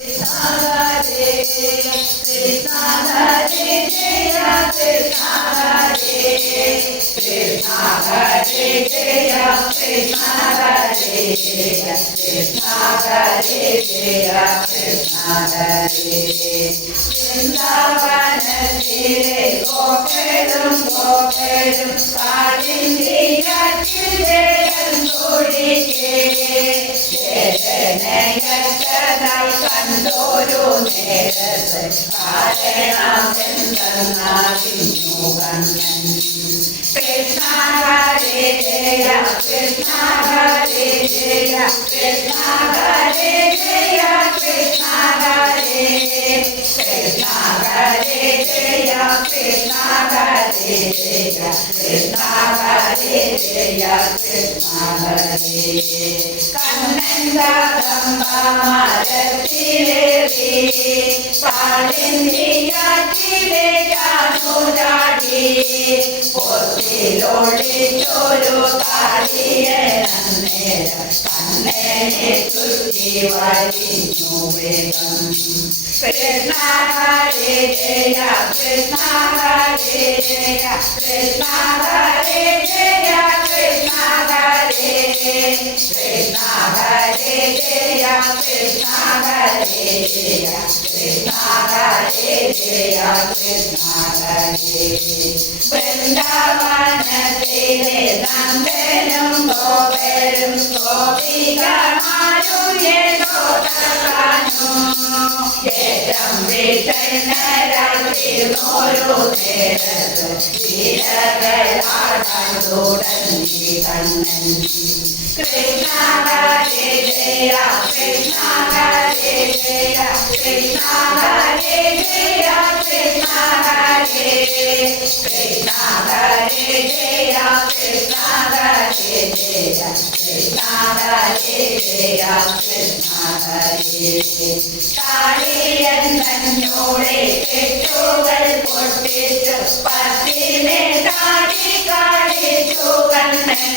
Hare Krishna Hare Jaya Krishna Hare Krishna Hare Jaya Krishna Hare Krishna Hare Jaya Krishna Hare Vrindavanatire Goperum Goperum Kalindriyattil Jayam Kodike Jejanayatadai Kandoru Nerase Karanamendannavinnu Kannan Krishna Hare Jaya Krishna Hare Jaya Krishna Hare Jaya Krishna Hare Krishna Hare Jaya Krishna Hare Jaya Krishna Hare Jaya Krishna Hare Kannanda Marathilevi Kalindriyatile Janudadi Pottiloli Choru Kaliye Nannera Kannene Tutti Varinnu Vedam Krishna Hare Jaya Krishna Hare Jaya Krishna Hare Jaya Krishna Hare Krishna Hare Jaya Krishna Hare Jaya Krishna Hare Jaya Krishna Hare Vrindavanatile Nandanam Goperum Gopikamaru Yedotapanu Yedam Vritanarakil Noru Nerase Viragaladandudanni Kannan Krishna Hare Jaya Krishna Hare Jaya Krishna Hare Jaya Krishna Hare Krishna Hare Jaya Krishna Hare Jaya Krishna Hare Jaya Krishna Hare Kaliyanannode kettugal potittu pathine kali kalichu kannan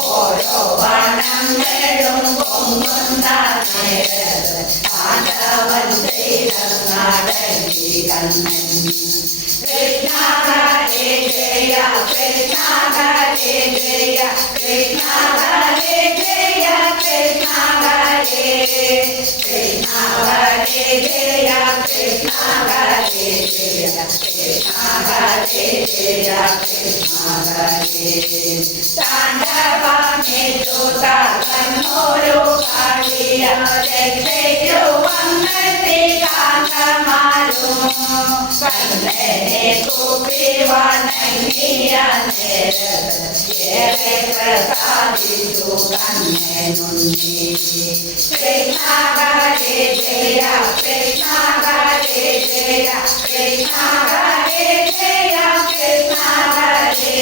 ഓരോ വനങ്ങളും പൊങ്ങുന്ന നേരത്ത് ആണ്ടവൻ ചെയ്ത നടക്കി കണ്ണൻ കൃഷ്ണ ഹരേ ജയ കൃഷ്ണ ഹരേ ജയ കൃഷ്ണ ഹരേ ജയ കൃഷ്ണ ഹരേ കൃഷ്ണ ഹരേ ജയ കൃഷ്ണ ഹരേ ജയ കൃഷ്ണ ഹരേ ജയ കൃഷ്ണ ഹരേ താണ്ഡവമിട്ടുതാ കണ്ണോരു കാളിയ രക്ഷയ്ക്കു വന്നെത്തി കാന്തമാരും കണ്ണനെ കൂപ്പി വണങ്ങിയ നേരത്ത് ഏറെ പ്രസാദിച്ചു കണ്ണനുണ്ണി കൃഷ്ണ ഹരേ ജയ കൃഷ്ണ ഹരേ ജയ കൃഷ്ണ ഹരേ ജയ കൃഷ്ണ ഹരേ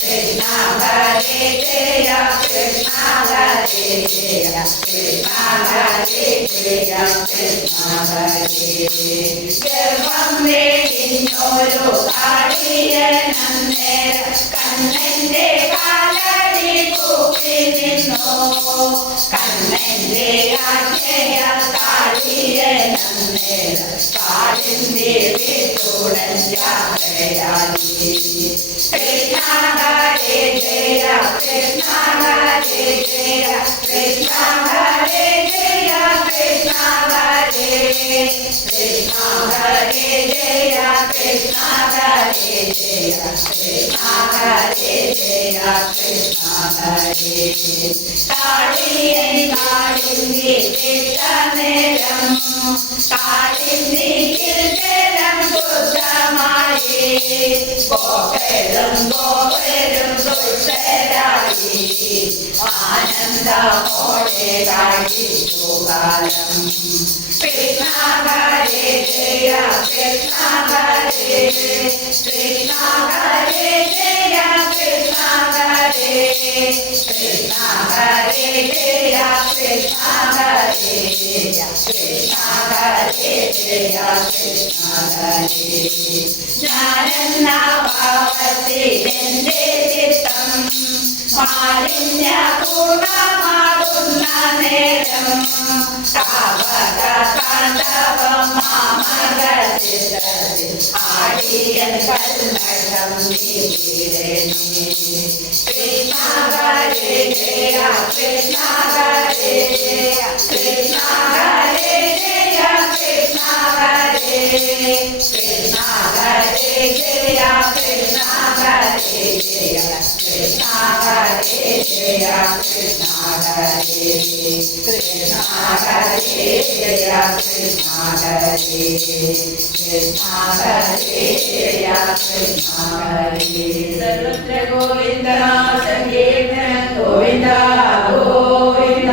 Krishna Hare Jaya Krishna Hare Jaya Krishna Hare Jaya Krishna Hare Garvam vedinnoru kaliyanannera kannente kaladi koopi ninnu kannente ajnaya kaliyanannera kalindi vittudan jagrayadi Krishna Hare Jaya Krishna Hare Jaya Krishna Hare Jaya Krishna Hare Krishna Hare Jaya Krishna Hare Jaya Krishna Hare Jaya Krishna Hare Kaliyan Kalindi Vittaneram Kalindi Kilteram Buddhamayi Goperum Goperum Dulcerayi Anandamode Rajitu Kalam Krishna Hare Jaya Krishna Hare Krishna Hare Jaya Krishna Hare Krishna Hare Jaya Krishna Hare Jaya Krishna Hare Jaya Krishna Hare Jnanannavavati nende chittam മാലിന്യപൂർണമാകുന്ന നേരം താവക താണ്ഡവമാമകചിത്രത്തിൽ ആടിയൻ കൽമഷം നീക്കിടണേ. കൃഷ്ണ ഹരേ ജയ കൃഷ്ണ ഹരേ ജയ കൃഷ്ണ ഹരേ ജയ കൃഷ്ണ ഹരേ കൃഷ്ണ ഹരേ ജയ കൃഷ്ണ ഹരേ ജയ കൃഷ്ണ ഹരേ ജയ കൃഷ്ണ ഹരേ കൃഷ്ണ ഹരേ ജയ കൃഷ്ണ ഹരേ കൃഷ്ണ ഹരേ ജയ കൃഷ്ണ ഹരേ. സർവത്ര ഗോവിന്ദ സംകീർത്തനം ഗോവിന്ദ ഗോവിന്ദ.